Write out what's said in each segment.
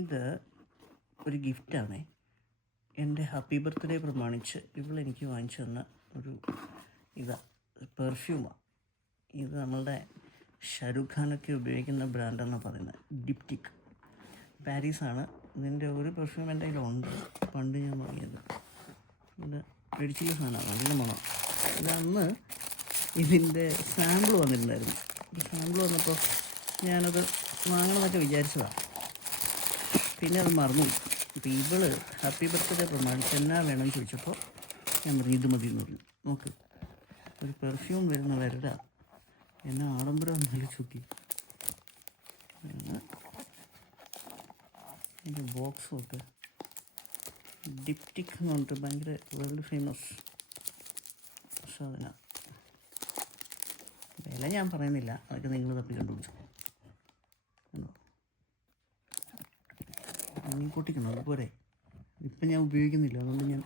ഇത് ഒരു ഗിഫ്റ്റാണേ. എൻ്റെ ഹാപ്പി ബർത്ത്ഡേ പ്രമാണിച്ച് ഇവളെനിക്ക് വാങ്ങിച്ചു തന്ന ഒരു പെർഫ്യൂമാണ്. ഇത് നമ്മളുടെ ഷാരൂഖ് ഖാനൊക്കെ ഉപയോഗിക്കുന്ന ബ്രാൻഡെന്നാണ് പറയുന്നത്. ഡിപ്റ്റിക്, പാരീസാണ്. ഇതിൻ്റെ ഒരു പെർഫ്യൂം എൻ്റെ കയ്യിലുണ്ട്, പണ്ട് ഞാൻ വാങ്ങിയത്. ഇത് മേടിച്ചില്ല സാധനമാണ്, നല്ല മണം. ഇതന്ന് ഇതിൻ്റെ സാമ്പിൾ വന്നിട്ടുണ്ടായിരുന്നു. സാമ്പിൾ വന്നപ്പോൾ ഞാനത് വാങ്ങണമെന്നൊക്കെ വിചാരിച്ചതാണ്, പിന്നെ അത് മറന്നു. അപ്പോൾ ഇവള് ഹാപ്പി ബർത്ത്ഡേ പ്രമാണിച്ച് എന്നാ വേണമെന്ന് ചോദിച്ചപ്പോൾ ഞാൻ പറഞ്ഞു ഇത് മതി എന്ന് പറഞ്ഞു. നോക്ക്, ഒരു പെർഫ്യൂം വരുന്ന വരടാ, എന്നാ ആഡംബരം എന്നാലും ചുറ്റി. അതിൻ്റെ ബോക്സും ഒക്കെ ഡിപ്റ്റിക് എന്ന് പറഞ്ഞിട്ട് ഭയങ്കര വേൾഡ് ഫേമസ് സാധനം. വില ഞാൻ പറയുന്നില്ല, അതൊക്കെ നിങ്ങൾ തപ്പി കണ്ടുപിടിച്ചു. നീ പൊട്ടിക്കണം, അതുപോലെ ഇപ്പം ഞാൻ ഉപയോഗിക്കുന്നില്ല, അതുകൊണ്ട് ഞാൻ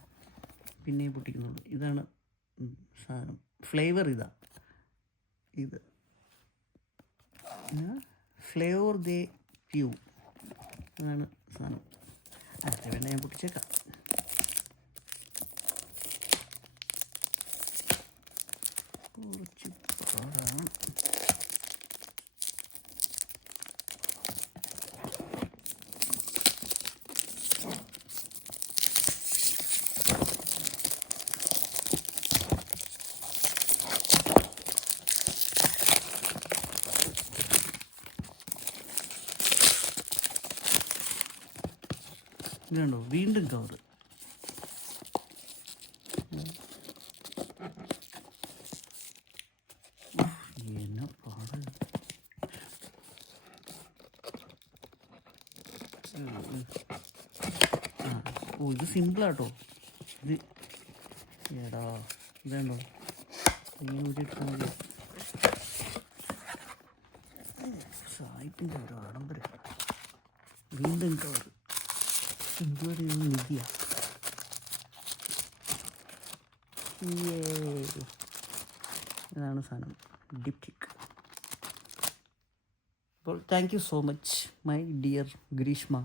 പിന്നെയും പൊട്ടിക്കുന്നുള്ളൂ. ഇതാണ് സാധനം, ഫ്ലേവർ ഇതാ. ഇത് ഫ്ലേവർ ദേ പ്യൂ, അതാണ് സാധനം. അതെ, വേണ്ട ഞാൻ പൊട്ടിച്ചേക്കാം. കുറച്ച് പാടാണ്. ഇതുണ്ടോ, വീണ്ടും കവറ്. എന്നാ പാട്. ഇത് സിമ്പിളാട്ടോ. ഇത് ഏടാ, ഇതുണ്ടോ, ഇങ്ങനെ ഊരിട്ടാൽ മതി. സായിപ്പിൻ്റെ ഒരു ആഡംബരം. വീണ്ടും കവറ്. എന്തൊരു നിധിയ. ഇതാണ് സാധനം, ഡിപ്റ്റിക്. അപ്പോൾ thank you so much my dear Greeshma.